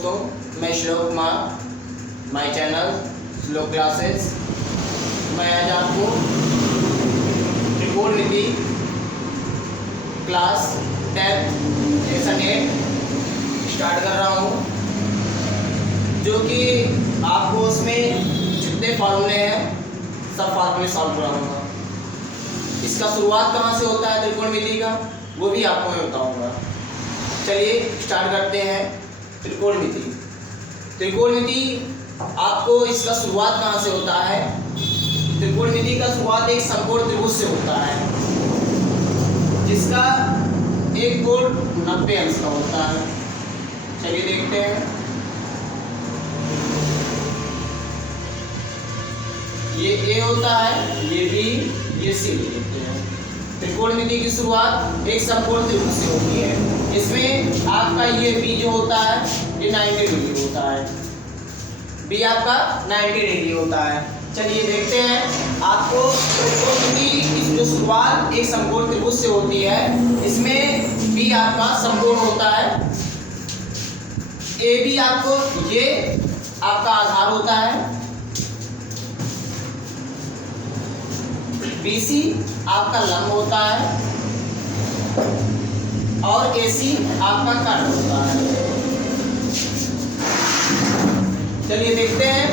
दोस्तों, मैं श्लोक कुमार, माय चैनल श्लोक क्लासेस। मैं आज आपको त्रिकोणमिति क्लास 10 लेसन 8 स्टार्ट कर रहा हूँ, जो कि आपको उसमें जितने फार्मूले हैं सब फार्मूले सॉल्व कराऊंगा। इसका शुरुआत कहाँ से होता है त्रिकोणमिति का, वो भी आपको मैं बताऊंगा। चलिए स्टार्ट करते हैं। त्रिकोणमिति आपको इसका शुरुआत कहाँ से होता है? त्रिकोणमिति का शुरुआत एक समकोण त्रिभुज से होता है, जिसका एक कोण 90 अंश का होता है। चलिए देखते हैं। ये ए होता है, ये बी, ये सी देखते हैं। त्रिकोणमिति की शुरुआत एक समकोण त्रिभुज से होती है। इसमें आपका ये बी जो होता है ये 90 डिग्री होता है, बी आपका 90 डिग्री होता है। चलिए देखते हैं। आपको त्रिकोणमिति की जो शुरुआत एक समकोण त्रिभुज से होती है, इसमें बी आपका समकोण होता है, ए बी आपको ये आपका आधार होता है, BC आपका लंब होता है और AC आपका कर्ण होता है। चलिए देखते हैं।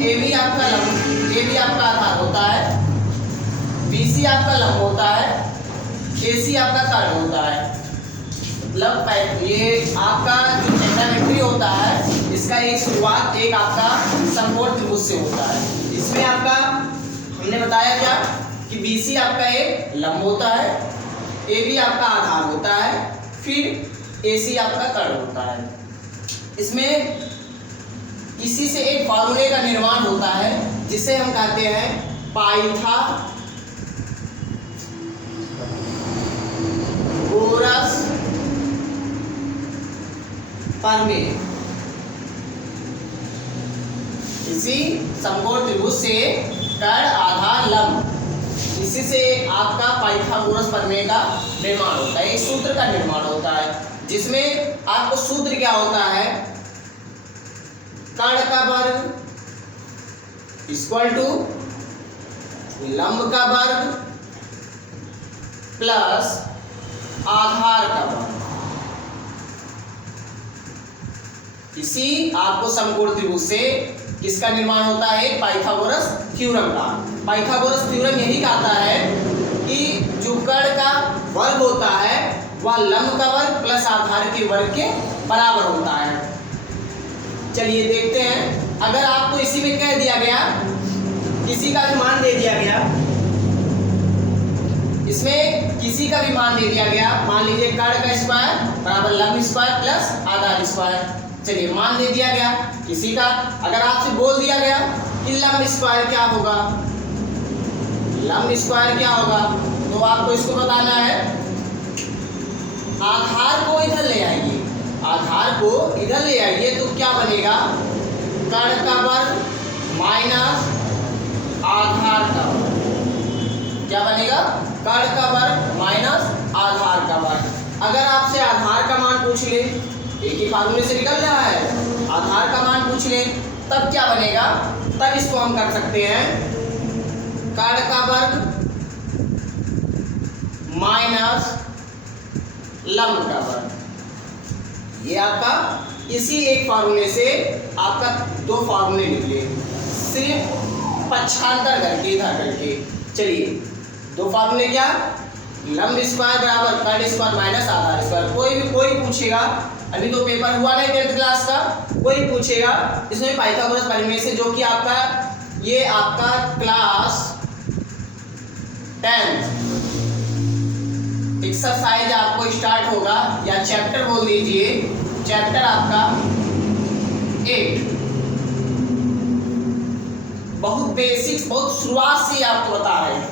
AB आपका लंब, AB आपका आधार होता है, BC आपका लंब होता है, AC आपका कर्ण होता है। मतलब ये आपका जो ट्रिग्नोमेट्री होता है, इसका एक शुरुआत एक आपका समकोण त्रिभुज से होता है। इसमें आपका हमने बताया क्या कि BC आपका एक लंब होता है, AB आपका आधार होता है, फिर AC आपका कर्ण होता है। इसमें इसी से एक फार्मूले का निर्माण होता है, जिसे हम कहते हैं पाइथागोरस प्रमेय। इसी समकोण त्रिभुज से कर्ण आधार लंब, इसी से आपका पाइथागोरस प्रमेय का निर्माण होता है, एक सूत्र का निर्माण होता है, जिसमें आपको सूत्र क्या होता है, कर्ण का वर्ग इक्वल टू लंब का वर्ग प्लस आधार का वर्ग। इसी आपको समकोण त्रिभुज से किसका निर्माण होता है? पाइथागोरस थ्योरम का। पाइथागोरस थ्योरम यही कहता है कि जो कर्ण का वर्ग होता है वह लंब का वर्ग प्लस आधार के वर्ग के बराबर होता है। चलिए देखते हैं। अगर आपको इसी में कह दिया गया, किसी का भी मान दे दिया गया, इसमें किसी का भी मान दे दिया गया, मान लीजिए कर्ण का स्क्वायर बराबर लंब स्क्वायर प्लस आधार स्क्वायर। चलिए मान दे दिया गया किसी का। अगर आपसे बोल दिया गया कि लंब स्क्वायर क्या होगा, लंब स्क्वायर क्या होगा, तो आपको इसको बताना है। आधार को इधर ले आइए, आधार को इधर ले आइए तो क्या बनेगा? कर्ण का वर्ग माइनस आधार का वर्ग। क्या बनेगा? कर्ण का वर्ग माइनस आधार का वर्ग। अगर आपसे आधार का मान पूछ ले, एक ही फार्मूले से निकल रहा है, आधार का मान पूछ ले, तब क्या बनेगा? तब इसको हम कर सकते हैं कर्ण का वर्ग माइनस लंब का वर्ग। ये आपका इसी एक फार्मूले से आपका दो फार्मूले निकले, सिर्फ पक्षांतर करके इधर करके। चलिए दो फार्मूले क्या? लंब स्क्वायर बराबर कर्ण स्क्वायर माइनस आधार स्क्वायर। कोई पूछेगा, अभी तो पेपर हुआ नहीं 10th क्लास का, कोई पूछेगा इसमें पाइथागोरस प्रमेय से, जो कि आपका ये आपका क्लास 10 एक्सरसाइज आपको स्टार्ट होगा, या चैप्टर बोल दीजिए, चैप्टर आपका 8। बहुत बेसिक्स, बहुत शुरुआत से आपको बता रहे हैं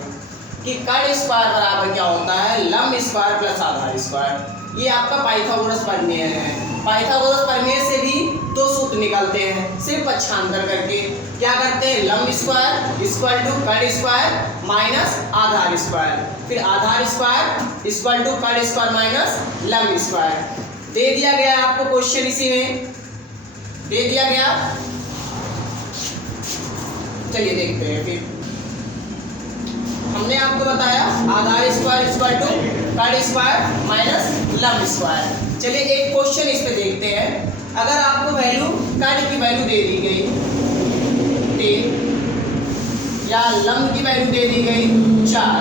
कि कर्ण स्क्वायर बराबर क्या होता है? लंब स्क्वायर प्लस आधार स्क्वायर। ये आपका पाइथागोरस प्रमेय है। पाइथागोरस प्रमेय से भी दो सूत्र निकलते हैं, सिर्फ पक्षांतर करके। क्या करते हैं? लंब स्क्वायर इक्वल टू कर्ण स्क्वायर माइनस आधार स्क्वायर, फिर आधार स्क्वायर इक्वल टू कर्ण स्क्वायर माइनस लंब स्क्वायर। दे दिया गया आपको क्वेश्चन इसी में दे दिया गया। चलिए देखते हैं फिर। हमने आपको बताया आधार स्क्वायर इक्वल टू कर्ण स्क्वायर माइनस लंब स्क्वायर। चलिए एक क्वेश्चन इस पे देखते हैं। अगर आपको वैल्यू कर्ण की वैल्यू दे दी गई 3 या लंब की वैल्यू दे दी गई 4,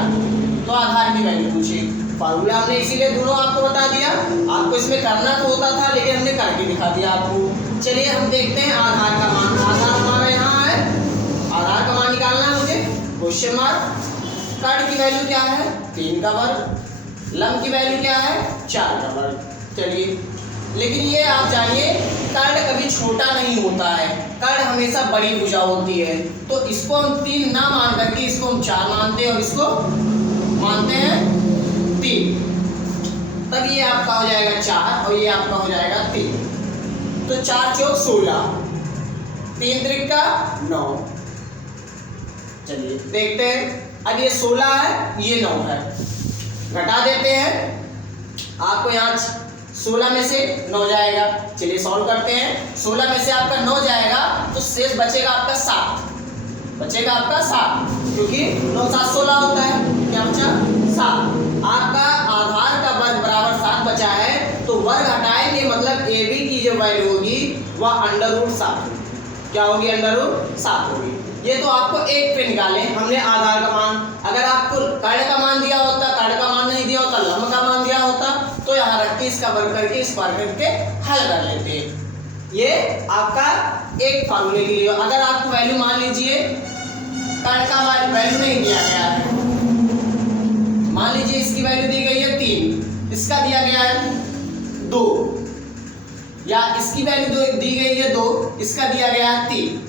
तो आधार की वैल्यू पूछे। फॉर्मूला हमने इसीलिए दोनों आपको बता दिया। आपको इसमें करना तो होता था, लेकिन हमने करके दिखा दिया आपको। चलिए हम देखते हैं आधार का मान। आधार हमारा यहाँ है, आधार का मान निकालना है मुझे, क्वेश्चन मार्क। कर्ण की वैल्यू क्या है 3 का वर्ग, लंब की वैल्यू क्या है 4 का वर्ग। चलिए, लेकिन ये आप जानिए कर्ण कभी छोटा नहीं होता है, कर्ण हमेशा बड़ी भुजा होती है। तो इसको हम 3 ना मान करके इसको हम 4 मानते हैं और इसको मानते हैं 3। तब ये आपका हो जाएगा 4 और ये आपका हो जाएगा 3। तो 4 चौक 16, 3 त्रिका 9। चलिए देखते हैं। अब ये 16 है, ये 9 है, घटा देते हैं। आपको यहाँ 16 में से 9 जाएगा। चलिए सॉल्व करते हैं। 16 में से आपका 9 जाएगा तो शेष बचेगा आपका 7, बचेगा आपका 7, क्योंकि 9 7 16 होता है। क्या बचा 7। आपका आधार का वर्ग बराबर 7 बचा है, तो वर्ग हटाएंगे, मतलब ए बी की जो वैल्यू होगी वह √7। क्या होगी √7 होगी। ये तो आपको एक पे निकाले हमने आधार का मान। अगर आपको कर्ण का मान दिया होता, कर्ण का मान नहीं दिया होता, लंब का मान दिया होता, तो यहाँ रख के इसका वर्ग करके स्क्वायर करके हल कर लेते। ये आपका एक फार्मूले के लिए। अगर आपको वैल्यू मान लीजिए कर्ण का वैल्यू नहीं दिया गया है, मान लीजिए इसकी वैल्यू दी गई है 3, इसका दिया गया है 2, या इसकी वैल्यू दी गई है 2, इसका दिया गया है 3।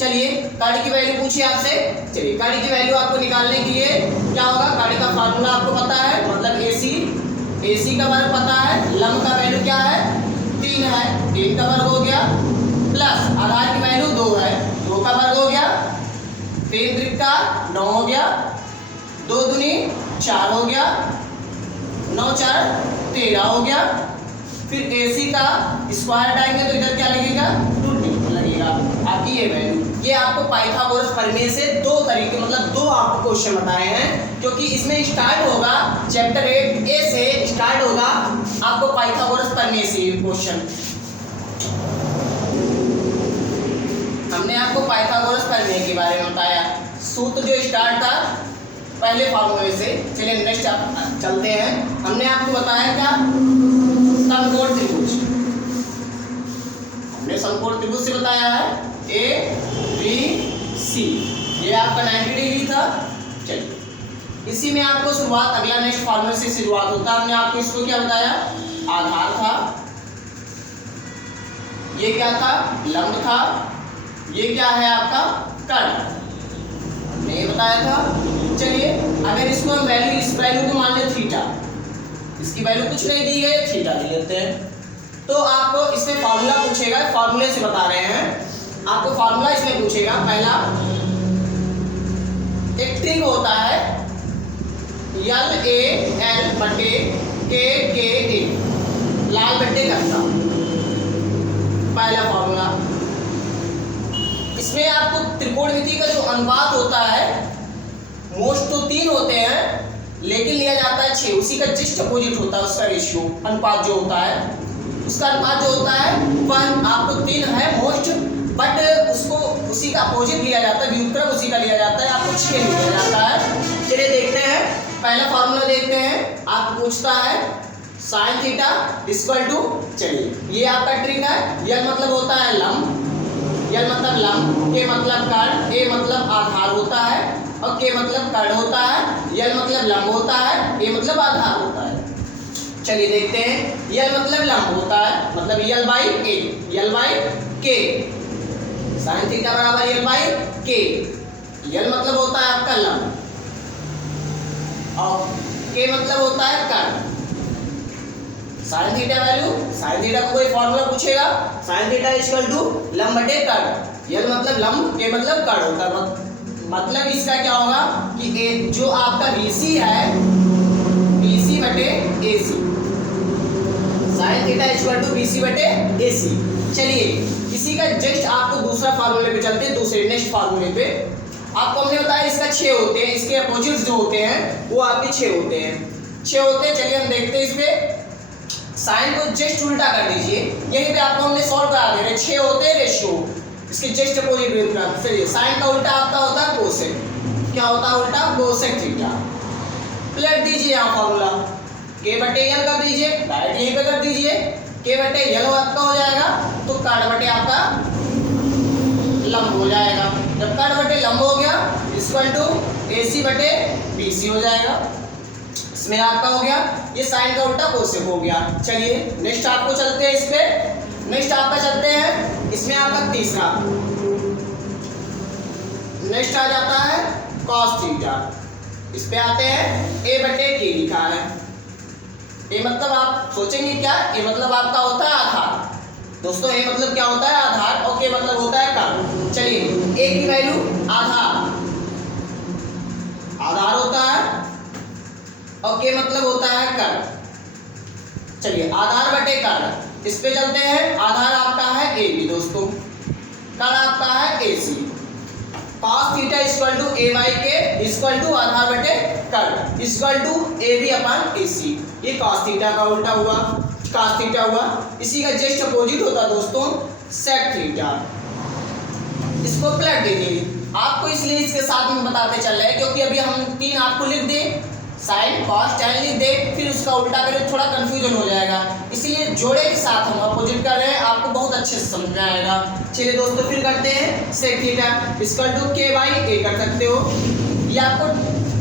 चलिए कर्ण की वैल्यू पूछिए आपसे। चलिए कर्ण की वैल्यू आपको निकालने के लिए क्या होगा, कर्ण का फार्मूला आपको पता है, मतलब AC का वर्ग पता है, लंब का वैल्यू क्या है 3 है, 3 का वर्ग हो गया, प्लस आधार की वैल्यू 2 है, 2 का वर्ग हो गया, 3 त्रिका 9 हो गया, 2 दूनी 4 हो गया, 9 4 13 हो गया। फिर AC का स्क्वायर हटाएंगे तो इधर क्या लगेगा √2 लगेगा। आपकी ये वैल्यू, ये आपको पाइथागोरस प्रमेय से 2 तरीके, मतलब 2 आपको क्वेश्चन बताए हैं, क्योंकि इसमें स्टार्ट होगा चैप्टर 8A से स्टार्ट होगा आपको पाइथागोरस प्रमेय से क्वेश्चन। हमने आपको पाइथागोरस प्रमेय के बारे में बताया, सूत्र जो स्टार्ट था पहले फार्मूले से। चलिए नेक्स्ट चलते हैं। हमने आपको बताया क्या, समकोण त्रिभुज। हमने समकोण त्रिभुज से बताया है ABC, ये आपका 90 डिग्री था। चलिए इसी में आपको शुरुआत, अगला नेक्स्ट फार्मूले से शुरुआत होता है। हमने आपको इसको क्या बताया, आधार था, ये क्या था लंब था, ये क्या है आपका कर्ण, हमने ये बताया था। चलिए अगर इसको हम वैल्यू, इस वैल्यू को मान ले थीटा, इसकी वैल्यू कुछ नहीं दी गई, थीटा ले लेते हैं। तो आपको इसमें फार्मूला पूछेगा, फार्मूले से बता रहे हैं आपको। फार्मूला इसमें पूछेगा, पहला एक ट्रिक होता है LAL बटे KKA, लाल बटे करता, पहला फार्मूला। इसमें आपको त्रिकोणमिति का जो अनुपात होता है, मोस्ट तो 3 होते हैं, लेकिन लिया जाता है 6, उसी का जस्ट अपोजिट होता है उसका रेशियो, अनुपात जो होता है, उसका अनुपात जो होता है 1, आपको 3 है मोस्ट, बट उसको उसी का अपोजिट लिया जाता है, व्युत्क्रम उसी का लिया जाता है, आपको 6 लिया जाता है। चलिए देखते हैं, पहला फार्मूला देखते हैं। आपको पूछता है sin थीटा इक्वल टू, चलिए ये आपका ट्रिक है, L मतलब होता है लंब, L मतलब लंब, K मतलब कर्ण, A मतलब आधार होता है, और K मतलब कर्ण होता है, L मतलब लंब होता है, A मतलब आधार होता है। चलिए देखते हैं, L मतलब लंब होता है, मतलब L by A, L by K, sine theta बराबर L बाई K। L मतलब होता है आपका लंब और K मतलब होता है कर्ण। Sine theta value, sine theta को कोई फॉर्मूला पूछेगा, साइन थीटा इक्वल टू लंब बटे कर्ण, L मतलब लंब, K मतलब कर्ण होता है। मतलब इसका क्या होगा कि जो आपका BC है, BC बटे AC, sine theta equal to BC बटे AC। चलिए इसी का जस्ट आपको दूसरा फार्मूले पे चलते हैं, दूसरे नेक्स्ट फार्मूले पे। आपको हमने बताया इसका 6 होते हैं, इसके अपोजिट्स जो होते हैं वो आपके 6 होते हैं, 6 होते हैं। चलिए हम देखते हैं इसमें, साइन को जस्ट उल्टा कर दीजिए, यहीं पे आपको हमने सॉल्व करा दे रहे। 6 होते हैं रेशियो, इसके जस्ट अपोजिट होता है। चलिए साइन का उल्टा आपका होता है कोसेक, क्या होता है उल्टा? Cosec theta. पलट दीजिए यहाँ फार्मूला, k/l कर दीजिए, डायरेक्ट यहीं पे कर दीजिए, k/l आपका हो जाएगा तो काट आपका लंब हो जाएगा। जब काट लंब हो गया इक्वल टू AC/BC हो जाएगा। इसमें आपका हो गया, ये साइन का उल्टा कोसेक हो गया। चलिए नेक्स्ट आपको चलते हैं इस पे, नेक्स्ट आपका चलते हैं इसमें आपका तीसरा, नेक्स्ट आ जाता है cos थीटा। इस पे आते हैं A/K लिखा है। ए मतलब आप सोचेंगे क्या, ए मतलब आपका होता है आधार। दोस्तों ए मतलब क्या होता है? आधार, और के मतलब होता है कर्व। चलिए ए की वैल्यू आधार, आधार होता है, और के मतलब होता है कर्व। चलिए आधार बटे कर्व, इस पे चलते हैं। आधार आपका है ए बी दोस्तों, कर्व आपका है A C. cos theta equal to A/K equal to आधार बटे कर्व इक्वल टू AB/AC। ये cos थीटा का उल्टा हुआ, cos थीटा हुआ। इसी का जस्ट अपोजिट होता है दोस्तों sec थीटा। इसको पलट दीजिए, आपको इसलिए इसके साथ में बताते चल रहे हैं क्योंकि अभी हम 3 आपको लिख दे, साइन cos tan लिख दे, फिर उसका उल्टा करें थोड़ा कंफ्यूजन हो जाएगा, इसलिए जोड़े के साथ हम अपोजिट कर रहे हैं, आपको बहुत अच्छे से समझ में आएगा। चलिए दोस्तों फिर करते हैं sec theta equal to k/a कर सकते हो। ये आपको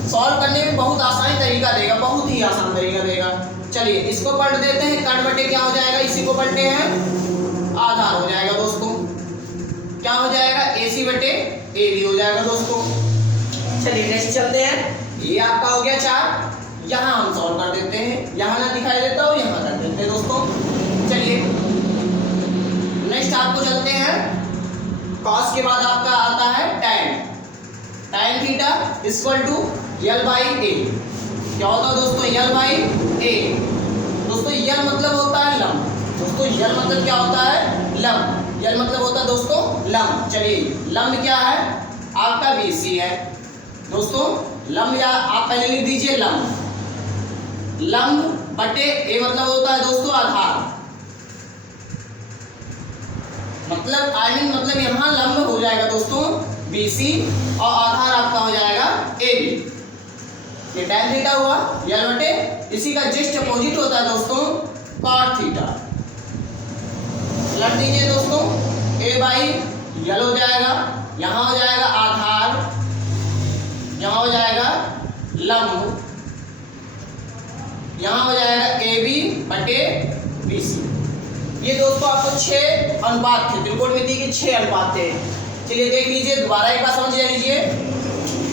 सॉल्व करने में बहुत आसान तरीका देगा, बहुत ही आसान तरीका देगा। चलिए इसको पलट देते हैं, कट बटे क्या हो जाएगा, इसी को पलटे हैं आधार हो जाएगा दोस्तों, क्या हो जाएगा AC/AB हो जाएगा दोस्तों। चलिए नेक्स्ट चलते हैं, ये आपका हो गया 4, यहाँ हम सॉल्व कर देते हैं, यहाँ ना दिखाई देता हो यहाँ कर देते हैं दोस्तों। चलिए नेक्स्ट आपको चलते हैं, cos के बाद आपका आता है tan theta equal to L/A। क्या होता है दोस्तों? L/A। दोस्तों L मतलब होता है लंब, दोस्तों L मतलब क्या होता है? लंब। L मतलब होता है दोस्तों लंब। चलिए लंब क्या है? आपका BC है दोस्तों। लंब या आप पहले लिख दीजिए लंब, लंब बटे ए मतलब होता है दोस्तों आधार, मतलब मतलब यहाँ लंब हो जाएगा दोस्तों BC और आधार आपका हो जाएगा AB। ये tan थीटा हुआ L बटे, इसी का जस्ट अपोजिट होता है दोस्तों cot थीटा। लट दीजिए दोस्तों, A/L हो जाएगा, यहाँ हो जाएगा आधार, यहाँ हो जाएगा लंब, यहाँ हो जाएगा AB/BC। ये दोस्तों आपको 6 अनुपात थे, त्रिकोणमिति के 6 अनुपात थे। चलिए देख लीजिए, दोबारा एक बार समझ लीजिए।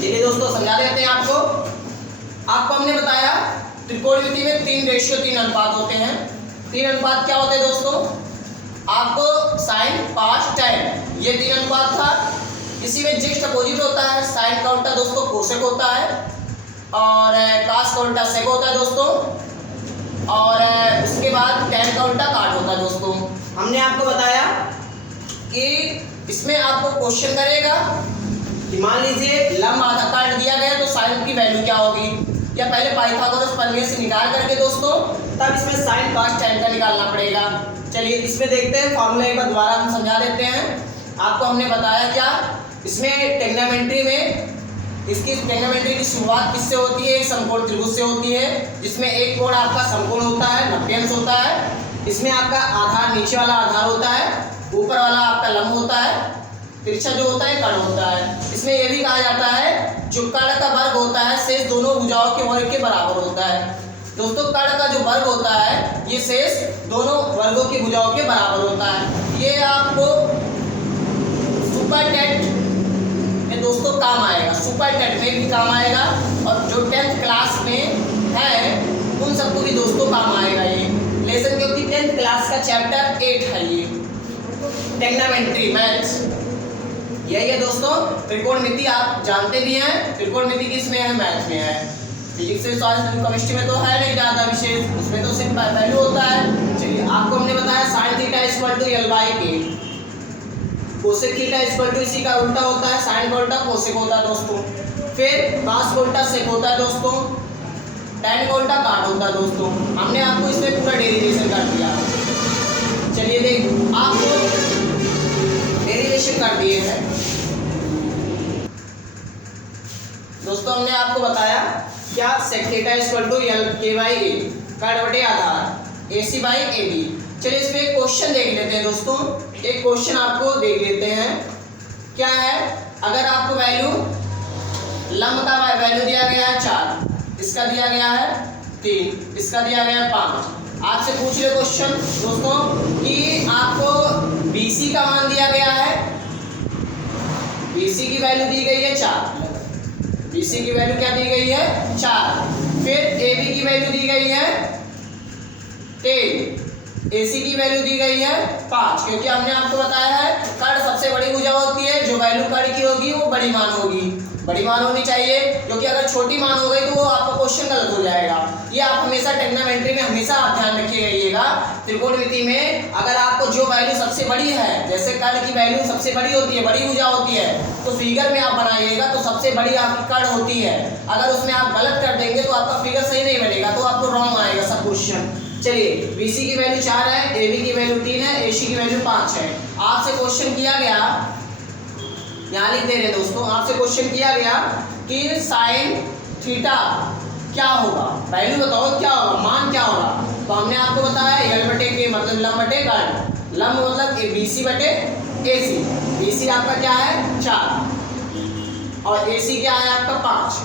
चलिए दोस्तों समझा देते हैं आपको हमने बताया त्रिकोणमिति में 3 रेशियो 3 अनुपात होते हैं। 3 अनुपात क्या होते हैं दोस्तों? आपको साइन cos tan, ये 3 अनुपात था। इसी में जस्ट अपोजिट होता है, साइन का उल्टा दोस्तों कोसेक होता है, और cos का उल्टा सेक होता है दोस्तों, और उसके बाद tan का उल्टा काट होता है दोस्तों। हमने आपको बताया कि इसमें आपको क्वेश्चन करेगा कि मान लीजिए लंब आधा काट दिया गया तो साइन की वैल्यू क्या होगी, या पहले पाइथागोरस प्रमेय से निकाल करके दोस्तों तब इसमें साइन cos tan का निकालना पड़ेगा। चलिए इसमें देखते हैं फॉर्मूला, एक बार दोबारा हम समझा देते हैं। आपको हमने बताया क्या, इसमें टेग्नामेंट्री में इसकी टेग्नामेंट्री की शुरुआत किससे होती है? एक समकोण त्रिभुज से होती है, जिसमें एक कोण आपका समकोण होता है, 90 अंश होता है। इसमें आपका आधार, नीचे वाला आधार होता है, ऊपर वाला आपका लंब होता है, तिरछा जो होता है कर्ण होता है। इसमें यह भी कहा जाता है जो कर्ण का वर्ग होता है शेष दोनों भुजाओं के वर्ग के बराबर होता है। दोस्तों कर्ण का जो वर्ग होता है ये शेष दोनों वर्गों की भुजाओं के बराबर होता है। ये आपको सुपर टेट में दोस्तों काम आएगा, सुपर टेट में भी काम आएगा, और जो 10th क्लास में है उन सबको भी दोस्तों काम आएगा ये लेसन, क्योंकि 10th क्लास का चैप्टर 8 है ये टेग्नामेंट्री मैथ्स। यही है दोस्तों त्रिकोणमिति, आप जानते भी हैं त्रिकोणमिति किसमें है? मैथ में है। फिजिक्स से केमिस्ट्री में तो है नहीं ज़्यादा विशेष, उसमें तो सिर्फ वैल्यू होता है। चलिए आपको हमने बताया sine theta equal to L/K, cosec theta equal to इसी का उल्टा होता है, साइन का उल्टा कोसेक होता है दोस्तों। फिर कॉस का उल्टा सेक होता है दोस्तों, tan का उल्टा काट होता है दोस्तों। हमने आपको इसमें पूरा डेरिवेशन कर दिया। चलिए देख आपको डेरिवेशन कर दिए हैं दोस्तों। हमने आपको बताया क्या sec theta equal to L K by A, cut बटे आधार AC बाई AB। चलिए इसमें एक क्वेश्चन देख लेते हैं दोस्तों। एक क्वेश्चन आपको देख लेते हैं, क्या है, अगर आपको वैल्यू लंब का वैल्यू दिया गया है 4, इसका दिया गया है 3, इसका दिया गया है 5। आपसे पूछ रहे क्वेश्चन दोस्तों कि आपको BC का मान दिया गया है, BC की वैल्यू दी गई है 4, BC की वैल्यू क्या दी गई है 4। फिर AB की वैल्यू दी गई है 10, AC की वैल्यू दी गई है 5, क्योंकि हमने आपको बताया है कर्ण सबसे बड़ी भुजा होती है, जो वैल्यू कर्ण की होगी वो बड़ी मान होगी, बड़ी मान होनी चाहिए, क्योंकि अगर छोटी मान हो गई तो वो आपका क्वेश्चन गलत हो जाएगा। ये आप हमेशा ट्रिग्नोमेट्री में हमेशा आप ध्यान रखिएगा। त्रिकोणमिति में अगर आपको जो वैल्यू सबसे बड़ी है, जैसे कर्ण की वैल्यू सबसे बड़ी होती है, बड़ी भुजा होती है, तो फिगर में आप बनाइएगा तो सबसे बड़ी आपकी कर्ण होती है। अगर उसमें आप गलत कर देंगे तो आपका फिगर सही नहीं बनेगा, तो आपको रॉन्ग आएगा सब क्वेश्चन। चलिए BC की वैल्यू 4 है, AB की वैल्यू 3 है, AC की वैल्यू 5 है। आपसे क्वेश्चन किया गया, यहाँ लिख दे रहे दोस्तों, आपसे क्वेश्चन किया गया कि साइन थीटा क्या होगा, वैल्यू बताओ क्या होगा, मान क्या होगा। तो हमने आपको बताया L बटे K मतलब लंब बटे कर्ण, लंब मतलब BC बटे AC। BC आपका क्या है 4 और AC क्या है आपका 5।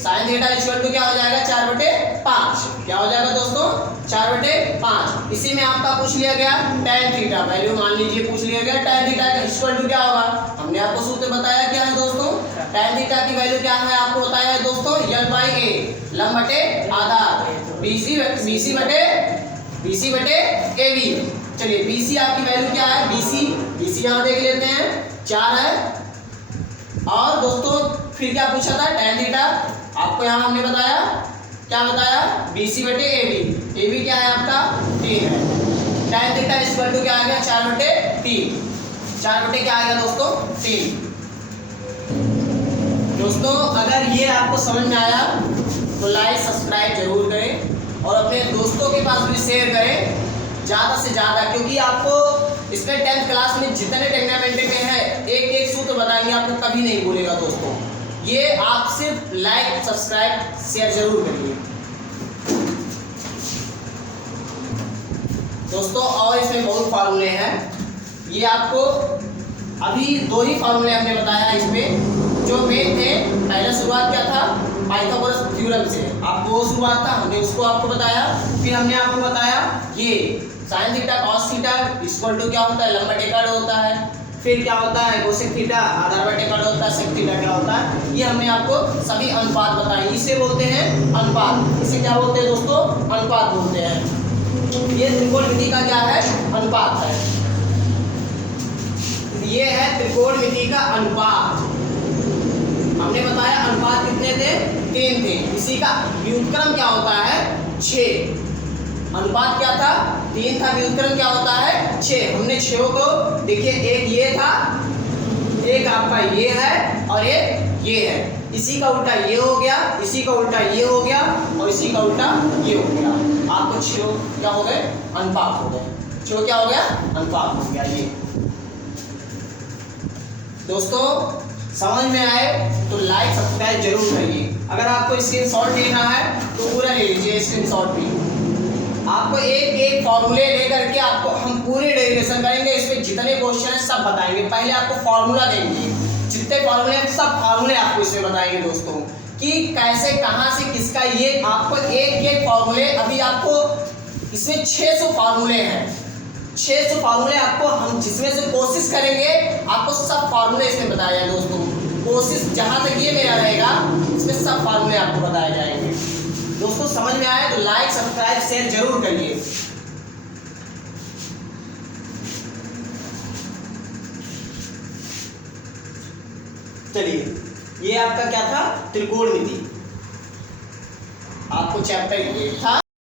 साइन थीटा इक्वल टू क्या हो जाएगा 4/5, क्या हो जाएगा दोस्तों 4/5। इसी में आपका पूछ लिया गया tan थीटा, वैल्यू मान लीजिए पूछ लिया गया tan थीटा का इक्वल टू क्या होगा। हमने आपको सूत्र बताया क्या है दोस्तों, tan थीटा की वैल्यू क्या है आपको बताया है दोस्तों L बाई A, लंब बटे आधार BC बटे AB। चलिए BC आपकी वैल्यू क्या है, BC यहाँ देख लेते हैं 4 है। और दोस्तों फिर क्या पूछा था tan थीटा, आपको यहाँ हमने बताया क्या बताया BC बटे AB क्या है आपका 3 है। tan थीटा इक्वल टू क्या आएगा 4/3, 4 बटे क्या आएगा दोस्तों 3। दोस्तों अगर ये आपको समझ में आया तो लाइक सब्सक्राइब जरूर करें और अपने दोस्तों के पास भी शेयर करें ज़्यादा से ज़्यादा, क्योंकि आपको इसमें 10th क्लास में जितने ट्रिग्नोमेट्री में है एक एक सूत्र बताएंगे, आपको कभी नहीं भूलेगा दोस्तों। ये आप सिर्फ लाइक सब्सक्राइब शेयर जरूर करिए दोस्तों। और इसमें बहुत फार्मूले हैं, ये आपको अभी 2 ही फार्मूले हमने बताया इसमें जो मेन थे। पहला शुरुआत क्या था पाइथागोरस थ्योरम से, आपको वो शुरुआत था, हमने उसको आपको बताया। फिर हमने आपको बताया ये sine theta cos theta equal to क्या होता है लंब बटे कर्ण होता है। फिर क्या होता है कोसेक थीटा आधार बटे कर्ण होता है, सेक थीटा क्या होता है। ये हमने आपको सभी अनुपात बताए, इसे बोलते हैं अनुपात। इसे क्या बोलते हैं दोस्तों अनुपात बोलते हैं। ये त्रिकोणमिति का क्या है अनुपात है, ये है त्रिकोणमिति का अनुपात। हमने बताया अनुपात कितने थे 3 थे, इसी का व्युत्क्रम क्या होता है 6। अनुपात क्या था 3 था, व्युत्क्रम क्या होता है 6। हमने 6 को देखिए, एक ये था, एक आपका ये है और एक ये है, इसी का उल्टा ये हो गया, इसी का उल्टा ये हो गया और इसी का उल्टा ये हो गया। आपको 6 क्या हो गए अनुपात हो गए, 6 क्या हो गया अनुपात हो गया। ये दोस्तों समझ में आए तो लाइक सब्सक्राइब जरूर करिए। अगर आपको स्क्रीनशॉट लेना है तो पूरा ले लीजिए स्क्रीनशॉट भी। आपको एक एक फॉर्मूले लेकर के आपको हम पूरे डेरिवेशन करेंगे, इसमें जितने क्वेश्चन है सब बताएंगे। पहले आपको फॉर्मूला देंगे, जितने फॉर्मूले हैं सब फॉर्मूले आपको इसमें बताएंगे दोस्तों कि कैसे कहाँ से किसका, ये आपको एक एक फॉर्मूले, अभी आपको इसमें 600 फॉर्मूले हैं, 600 फार्मूले आपको हम जिसमें से कोशिश करेंगे आपको सब फार्मूले इसमें बताए जाए दोस्तों। कोशिश जहां तक ये मेरा रहेगा इसमें सब फार्मूले आपको बताए जाएंगे दोस्तों। समझ में आए तो लाइक सब्सक्राइब शेयर जरूर करिए। चलिए ये आपका क्या था त्रिकोणमिति, आपको चैप्टर 1 था।